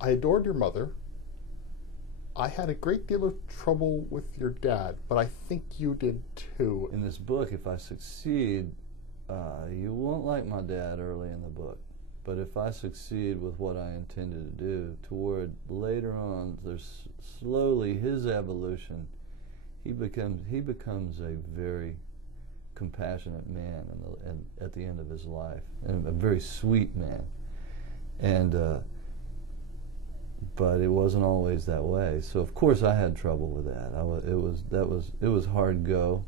I adored your mother. I had a great deal of trouble with your dad, but I think you did too. In this book, if I succeed, you won't like my dad early in the book. But if I succeed with what I intended to do, toward later on, there's slowly his evolution. He becomes a very compassionate man at the end of his life, and a very sweet man. And but it wasn't always that way. So of course I had trouble with that. It was hard go.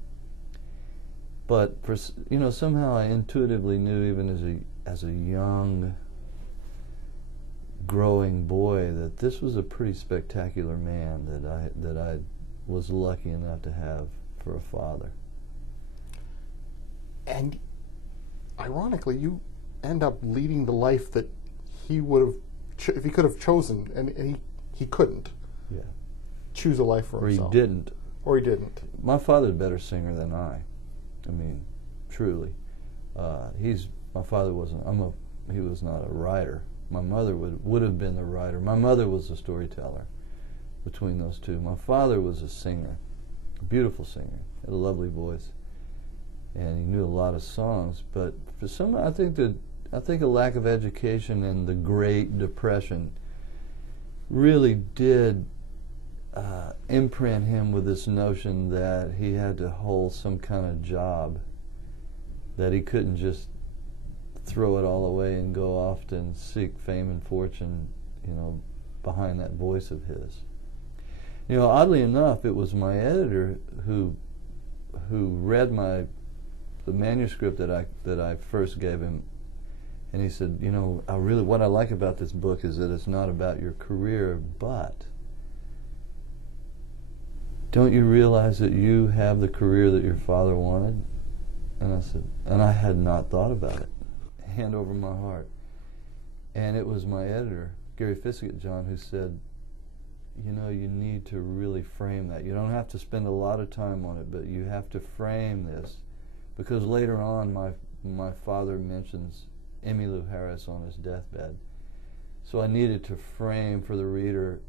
But for, somehow I intuitively knew, even as a young, growing boy, that this was a pretty spectacular man that I was lucky enough to have for a father. And ironically, you end up leading the life that he would have, if he could have chosen, and he couldn't. Yeah. Choose a life for himself. Or he didn't. Or he didn't. My father's a better singer than I. I mean, truly. My father wasn't. He was not a writer. My mother would have been the writer. My mother was a storyteller. Between those two, my father was a singer, a beautiful singer, had a lovely voice, and he knew a lot of songs. But for some, I think a lack of education and the Great Depression really did imprint him with this notion that he had to hold some kind of job, that he couldn't just throw it all away and go off and seek fame and fortune, behind that voice of his. Oddly enough, it was my editor who read the manuscript that I first gave him, and he said, what I like about this book is that it's not about your career, but don't you realize that you have the career that your father wanted? And I said, and I had not thought about it. Hand over my heart. And it was my editor, Gary John, who said, you need to really frame that. You don't have to spend a lot of time on it, but you have to frame this, because later on my father mentions Emmylou Harris on his deathbed. So I needed to frame for the reader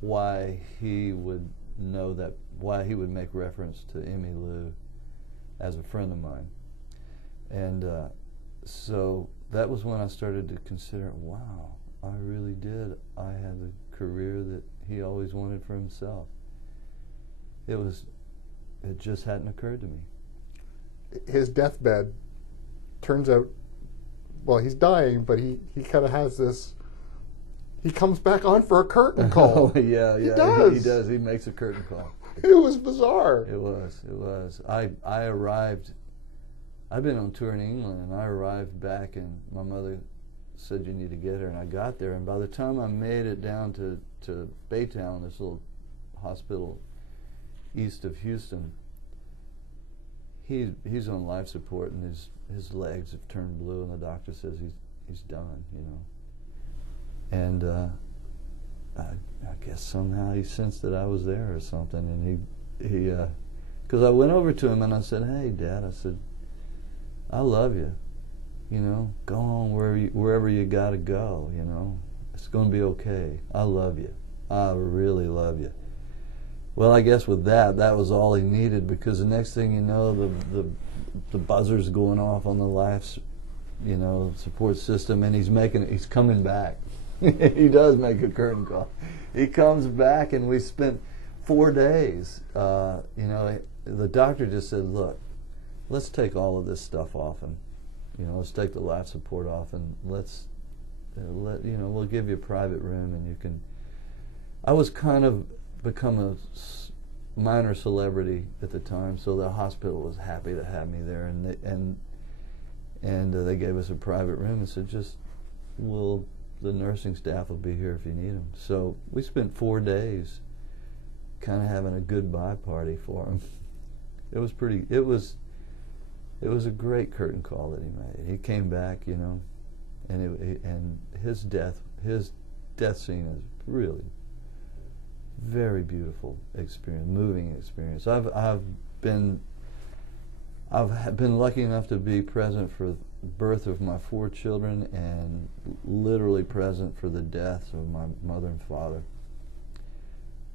why he would know that, why he would make reference to Emmylou as a friend of mine. And so that was when I started to consider, wow, I really did. I had the career that he always wanted for himself. It just hadn't occurred to me. His deathbed turns out, well, he's dying, but he kind of has this, he comes back on for a curtain call. Oh, yeah. He does. He does. He makes a curtain call. It was bizarre. It was. I arrived, I'd been on tour in England, and I arrived back, and my mother said, you need to get her, and I got there, and by the time I made it down to Baytown, this little hospital east of Houston, he's on life support, and his legs have turned blue, and the doctor says he's done, And I guess somehow he sensed that I was there or something, and he because I went over to him and I said, hey, Dad, I said, I love you, go on wherever you gotta go, it's gonna be okay. I love you. I really love you. Well, I guess with that was all he needed, because the next thing you know, the buzzer's going off on the life, support system, and he's coming back. He does make a curtain call. He comes back, and we spent 4 days. The doctor just said, look, let's take all of this stuff off, and let's take the life support off, and we'll give you a private room, and you can. I was kind of become a minor celebrity at the time, so the hospital was happy to have me there, and they gave us a private room and said, the nursing staff will be here if you need them. So we spent 4 days kind of having a goodbye party for him. It was a great curtain call that he made. He came back, and his death scene is really very beautiful experience, moving experience. been lucky enough to be present for the birth of my 4 children and literally present for the deaths of my mother and father.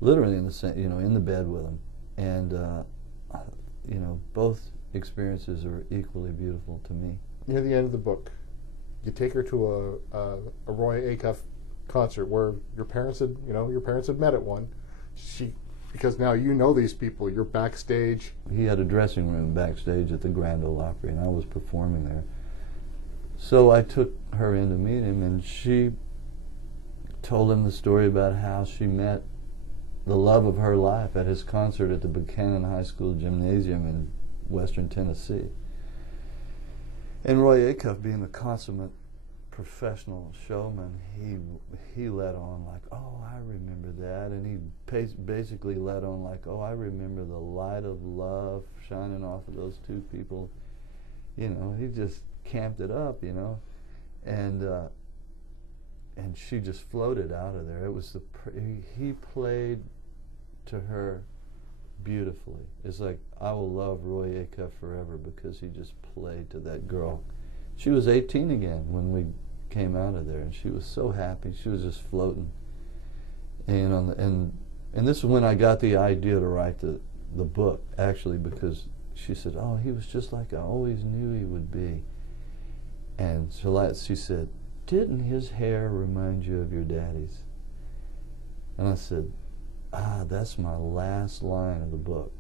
Literally in the in the bed with them, and both experiences are equally beautiful to me. Near the end of the book, you take her to a Roy Acuff concert where your parents had met at one. Because now you know these people, you're backstage. He had a dressing room backstage at the Grand Ole Opry, and I was performing there. So I took her in to meet him, and she told him the story about how she met the love of her life at his concert at the Buchanan High School Gymnasium in Western Tennessee. And Roy Acuff, being a consummate professional showman, he let on like, oh, I remember that, and he basically let on like, oh, I remember the light of love shining off of those 2 people. He just camped it up, and she just floated out of there. It was he played to her beautifully. It's like, I will love Roy Acuff forever because he just played to that girl. She was 18 again when we came out of there, and she was so happy. She was just floating. And this is when I got the idea to write the book, actually, because she said, oh, he was just like I always knew he would be. And so she said, didn't his hair remind you of your daddy's? And I said, that's my last line of the book.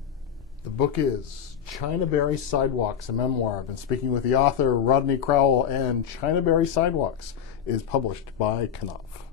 The book is Chinaberry Sidewalks, a memoir. I've been speaking with the author, Rodney Crowell, and Chinaberry Sidewalks is published by Knopf.